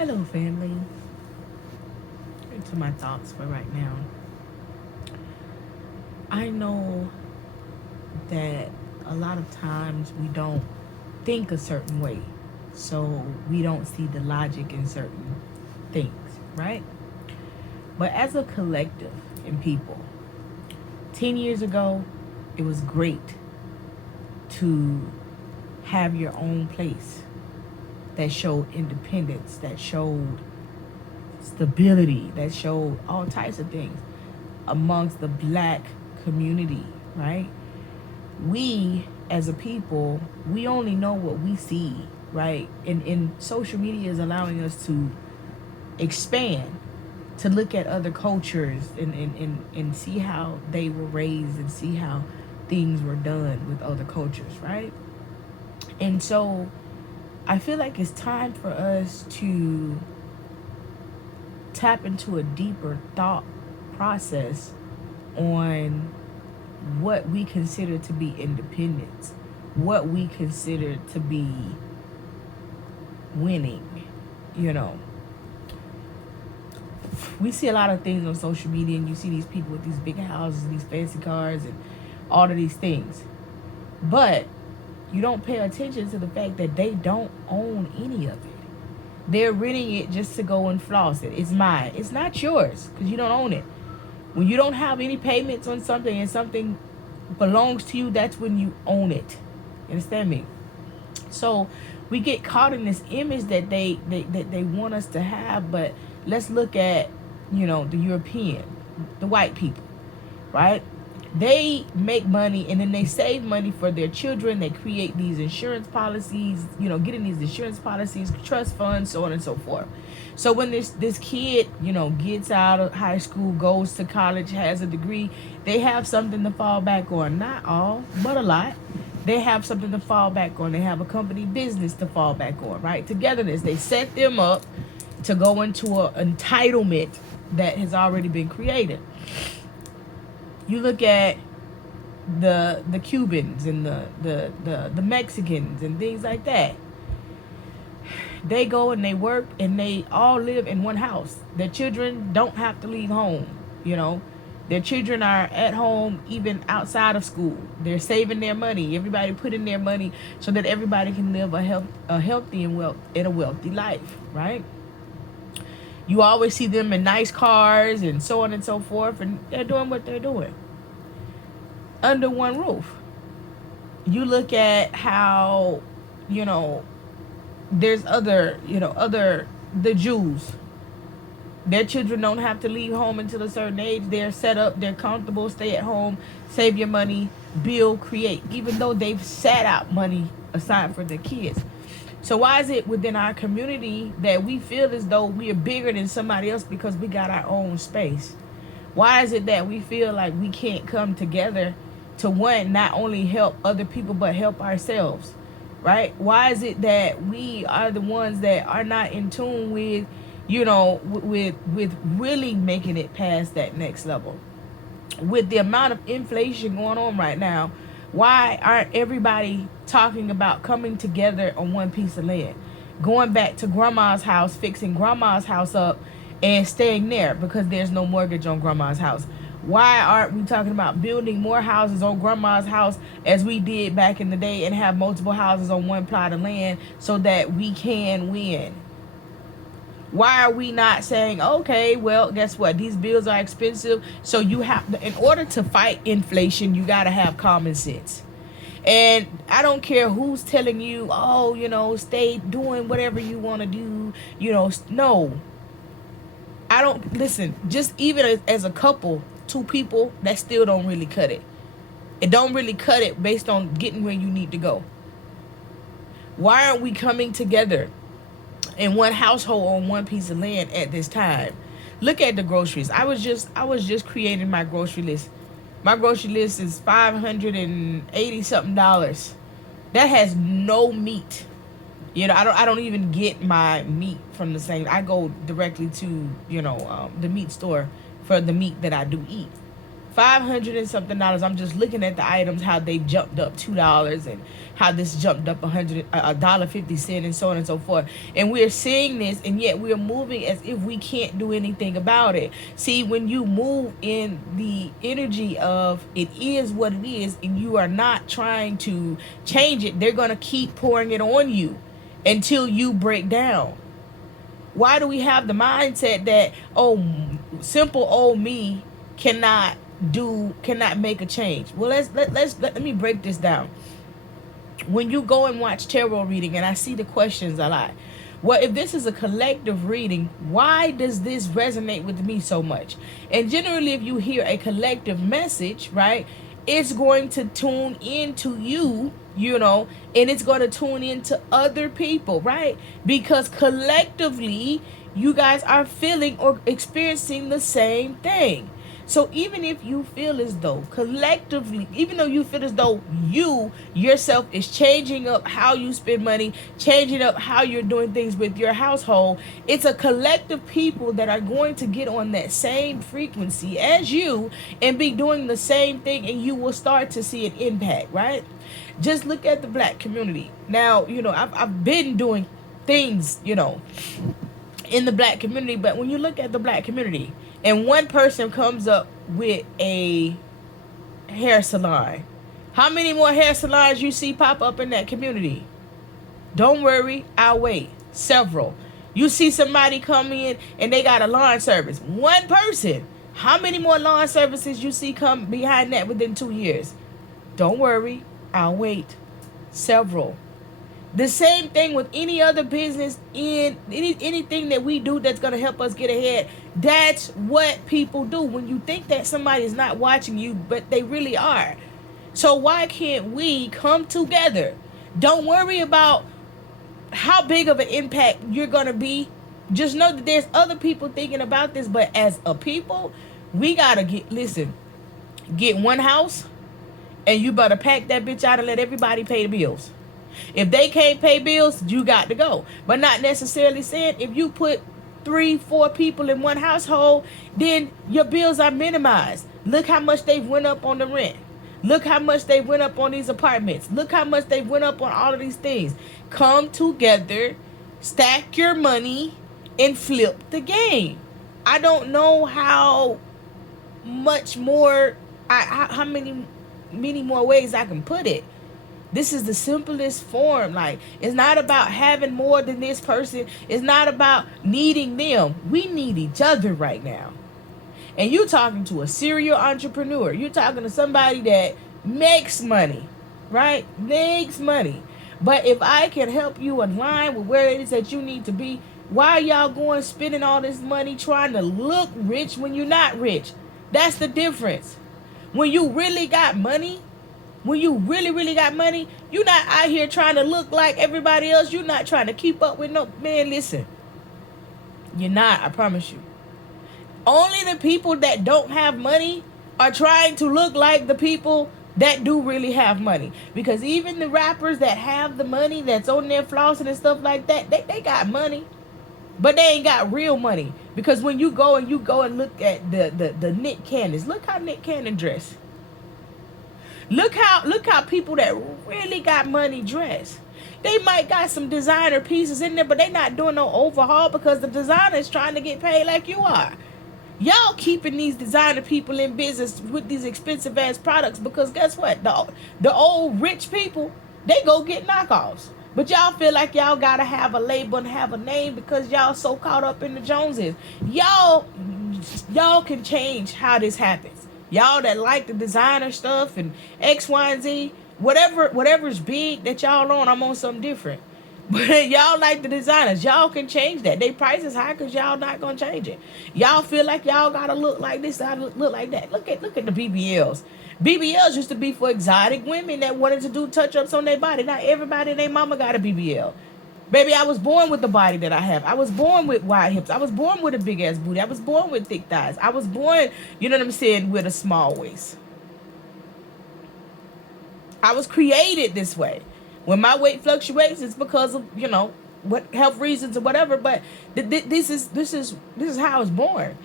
Hello, family. Into my thoughts for right now. I know that a lot of times we don't think a certain way, so we don't see the logic in certain things, right? But as a collective in people, 10 years ago, it was great to have your own place that showed independence, that showed stability, that showed all types of things amongst the black community, right? We as a people, we only know what we see, right? And social media is allowing us to expand, to look at other cultures and see how they were raised and see how things were done with other cultures, right? And so I feel like it's time for us to tap into a deeper thought process on what we consider to be independence, what we consider to be winning. You know, we see a lot of things on social media, and you see these people with these big houses, these fancy cars, and all of these things. But you don't pay attention to the fact that they don't own any of it. They're renting it just to go and floss it. It's mine. It's not yours because you don't own it. When you don't have any payments on something and something belongs to you, that's when you own it. You understand me? So we get caught in this image that they want us to have, but let's look at, the European, the white people, right? They make money and then they save money for their children. They create these insurance policies, getting these insurance policies, trust funds, so on and so forth. So when this kid, gets out of high school, goes to college, has a degree, they have something to fall back on. Not all, but a lot. They have something to fall back on. They have a company business to fall back on, right? Togetherness. They set them up to go into an entitlement that has already been created. You look at the Cubans and the Mexicans and things like that. They go and they work and they all live in one house. Their children don't have to leave home, Their children are at home even outside of school. They're saving their money. Everybody put in their money so that everybody can live a healthy and a wealthy life, right? You always see them in nice cars and so on and so forth, and they're doing what they're doing under one roof. You look at how, there's the Jews. Their children don't have to leave home until a certain age. They're set up, they're comfortable, stay at home, save your money, build, create, even though they've sat out money aside for their kids. So why is it within our community that we feel as though we are bigger than somebody else because we got our own space? Why is it that we feel like we can't come together to, one, not only help other people but help ourselves, right? Why is it that we are the ones that are not in tune with, with really making it past that next level? With the amount of inflation going on right now, why aren't everybody talking about coming together on one piece of land, going back to grandma's house, fixing grandma's house up and staying there because there's no mortgage on grandma's house? Why aren't we talking about building more houses on grandma's house as we did back in the day and have multiple houses on one plot of land so that we can win? Why are we not saying, okay, well, guess what? These bills are expensive. So you have to, in order to fight inflation, you got to have common sense. And I don't care who's telling you, stay doing whatever you want to do. No. I don't, listen, just even as a couple, two people, that still don't really cut it. It don't really cut it based on getting where you need to go. Why aren't we coming together in one household on one piece of land at this time? Look at the groceries. I was just creating my grocery list. My grocery list is $580 something. That has no meat. I don't even get my meat from the same. I go directly to the meat store for the meat that I do eat. $500 and something. I'm just looking at the items, how they jumped up $2 and how this jumped up $1.50 and so on and so forth. And we're seeing this, and yet we're moving as if we can't do anything about it. See, when you move in the energy of it is what it is, and you are not trying to change it, they're going to keep pouring it on you until you break down. Why do we have the mindset that, oh, simple old me cannot make a change? Well, let me break this down. When you go and watch tarot reading, and I see the questions a lot, well, if this is a collective reading, why does this resonate with me so much? And generally, if you hear a collective message, right, it's going to tune into you, and it's going to tune into other people, right? Because collectively, you guys are feeling or experiencing the same thing. So even if you feel as though collectively, even though you feel as though you yourself is changing up how you spend money, changing up how you're doing things with your household, it's a collective people that are going to get on that same frequency as you and be doing the same thing, and you will start to see an impact, right? Just look at the black community. Now, I've been doing things, in the black community, but when you look at the black community, and one person comes up with a hair salon, how many more hair salons you see pop up in that community? Don't worry, I'll wait. Several. You see somebody come in and they got a lawn service. One person. How many more lawn services you see come behind that within 2 years? Don't worry, I'll wait. Several. The same thing with any other business, in anything that we do that's going to help us get ahead. That's what people do. When you think that somebody is not watching you, but they really are. So why can't we come together? Don't worry about how big of an impact you're going to be. Just know that there's other people thinking about this, but as a people, we got to get one house, and you better pack that bitch out and let everybody pay the bills. If they can't pay bills, you got to go. But not necessarily saying if you put 3-4 people in one household, then your bills are minimized. Look how much they've went up on the rent. Look how much they went up on these apartments. Look how much they went up on all of these things. Come together, stack your money, and flip the game. I don't know how much more, how many more ways I can put it. This is the simplest form. Like, it's not about having more than this person. It's not about needing them. We need each other right now. And you're talking to a serial entrepreneur. You're talking to somebody that makes money, right? Makes money. But if I can help you align with where it is that you need to be, why are y'all going spending all this money trying to look rich when you're not rich? That's the difference. When you really got money, when you really, really got money, you're not out here trying to look like everybody else. You're not trying to keep up with no... Man, listen. You're not, I promise you. Only the people that don't have money are trying to look like the people that do really have money. Because even the rappers that have the money that's on their flossing and stuff like that, they got money. But they ain't got real money. Because when you go and look at the Nick Cannons, look how Nick Cannon dress. Look how people that really got money dress. They might got some designer pieces in there, but they not doing no overhaul because the designer is trying to get paid like you are. Y'all keeping these designer people in business with these expensive ass products because guess what? The old rich people, they go get knockoffs. But y'all feel like y'all gotta have a label and have a name because y'all so caught up in the Joneses. Y'all can change how this happens. Y'all that like the designer stuff and X, Y, and Z, whatever's big that y'all on, I'm on something different. But y'all like the designers. Y'all can change that. They price is high because y'all not going to change it. Y'all feel like y'all got to look like this, gotta look like that. Look at the BBLs. BBLs used to be for exotic women that wanted to do touch-ups on their body. Not everybody and their mama got a BBL. Baby, I was born with the body that I have. I was born with wide hips. I was born with a big ass booty. I was born with thick thighs. I was born, you know what I'm saying, with a small waist. I was created this way. When my weight fluctuates, it's because of, what health reasons or whatever. But this is how I was born.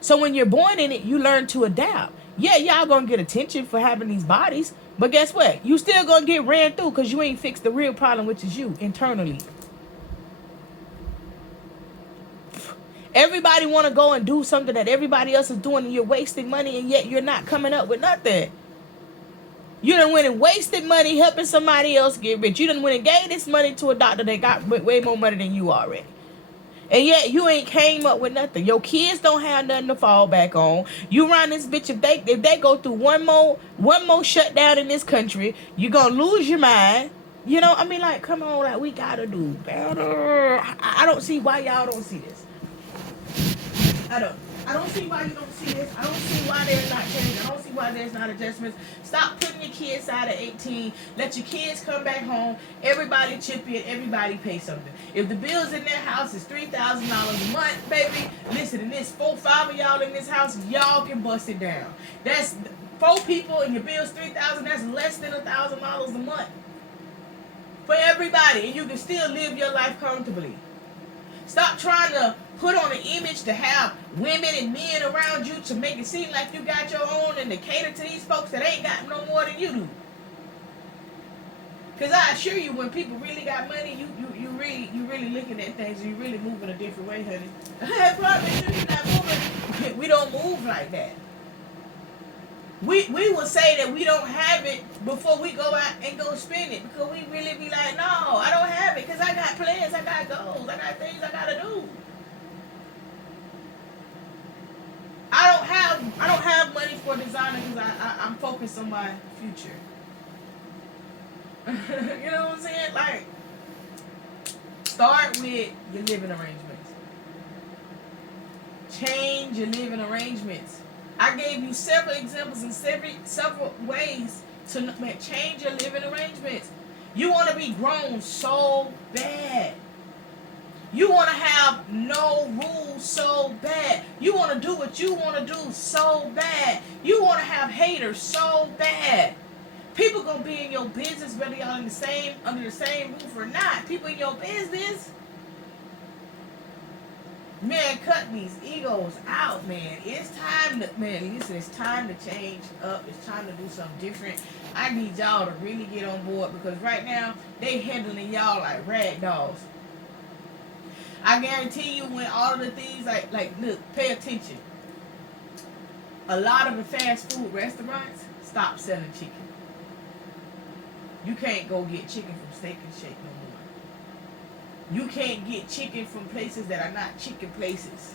So when you're born in it, you learn to adapt. Yeah, y'all gonna get attention for having these bodies, but guess what? You still gonna get ran through because you ain't fixed the real problem, which is you internally. Everybody want to go and do something that everybody else is doing, and you're wasting money, and yet you're not coming up with nothing. You done went and wasted money helping somebody else get rich. You done went and gave this money to a doctor that got way more money than you already. And yet you ain't came up with nothing. Your kids don't have nothing to fall back on. You run this bitch, if they go through one more shutdown in this country, you're gonna lose your mind. You know, I mean, like, come on, like, we gotta do better. I don't see why y'all don't see this. I don't see why you don't see this. I don't see why there's not change. I don't see why there's not adjustments. Stop putting your kids out at 18. Let your kids come back home. Everybody chip in. Everybody pay something. If the bills in their house is $3,000 a month, baby, listen, and there's 4-5 of y'all in this house, y'all can bust it down. That's 4 people and your bill's $3,000. That's less than $1,000 a month for everybody, and you can still live your life comfortably. Stop trying to put on an image to have women and men around you to make it seem like you got your own and to cater to these folks that ain't got no more than you do. Because I assure you, when people really got money, you really looking at things and you really moving a different way, honey. Probably you're not moving. We don't move like that. We will say that we don't have it before we go out and go spend it, because we really be like, no, I don't have it because I got plans, I got goals, I got things I gotta do. I don't have money for designer because I'm focused on my future. You know what I'm saying? Like, start with your living arrangements. Change your living arrangements. I gave you several examples and several ways to change your living arrangements. You want to be grown so bad. You want to have no rules so bad. You want to do what you want to do so bad. You want to have haters so bad. People gonna be in your business whether y'all under the same roof or not. People in your business. Man, cut these egos out, man. It's time to, man, listen, it's time to change up. It's time to do something different. I need y'all to really get on board, because right now, they handling y'all like rag dolls. I guarantee you, when all of the things, like look, pay attention. A lot of the fast food restaurants stop selling chicken. You can't go get chicken from Steak and Shake no more. You can't get chicken from places that are not chicken places.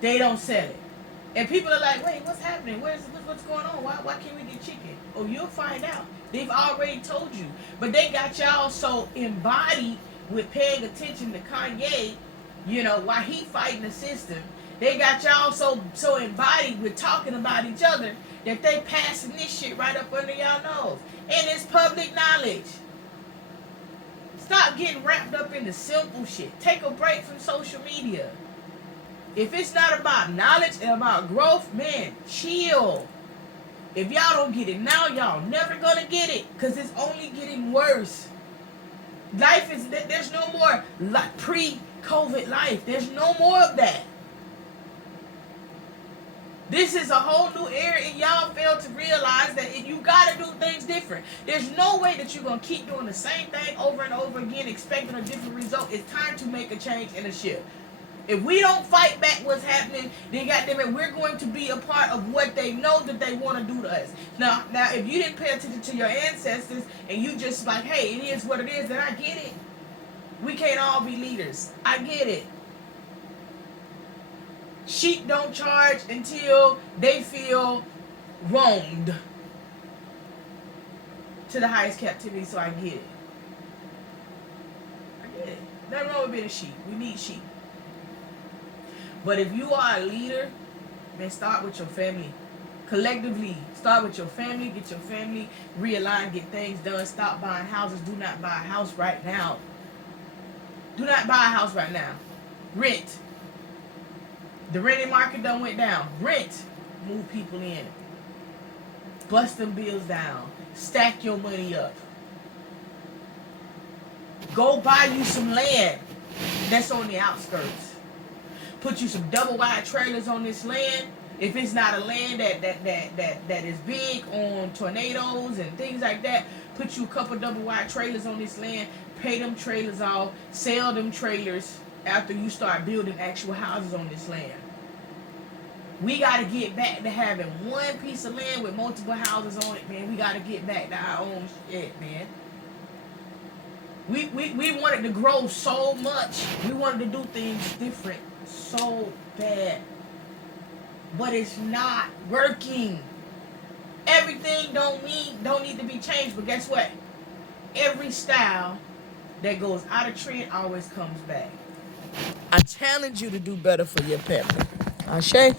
They don't sell it. And people are like, wait, what's happening? What's going on? Why can't we get chicken? Oh, you'll find out. They've already told you. But they got y'all so embodied with paying attention to Kanye, you know, while he fighting the system. They got y'all so embodied with talking about each other that they passing this shit right up under y'all nose. And it's public knowledge. Stop getting wrapped up in the simple shit. Take a break from social media. If it's not about knowledge and about growth, man, chill. If y'all don't get it now, y'all never gonna get it, because it's only getting worse. Life is, there's no more like pre-COVID life. There's no more of that. This is a whole new era, and y'all fail to realize that you gotta do things different. There's no way that you're gonna keep doing the same thing over and over again, expecting a different result. It's time to make a change and a shift. If we don't fight back what's happening, then goddamn, we're going to be a part of what they know that they want to do to us. Now, if you didn't pay attention to your ancestors and you just like, hey, it is what it is, then I get it. We can't all be leaders. I get it. Sheep don't charge until they feel wronged to the highest captivity, so I get it. I get it. Nothing wrong with being a sheep. We need sheep. But if you are a leader, then start with your family. Collectively, start with your family. Get your family realigned. Get things done. Stop buying houses. Do not buy a house right now. Do not buy a house right now. Rent. The renting market done went down. Rent. Move people in. Bust them bills down. Stack your money up. Go buy you some land that's on the outskirts. Put you some double wide trailers on this land. If it's not a land that is big on tornadoes and things like that, put you a couple double wide trailers on this land, pay them trailers off, sell them trailers after you start building actual houses on this land. We got to get back to having one piece of land with multiple houses on it, man. We got to get back to our own shit, man. We wanted to grow so much. We wanted to do things different so bad. But it's not working. Everything don't need to be changed. But guess what? Every style that goes out of trend always comes back. I challenge you to do better for your family. Ashe?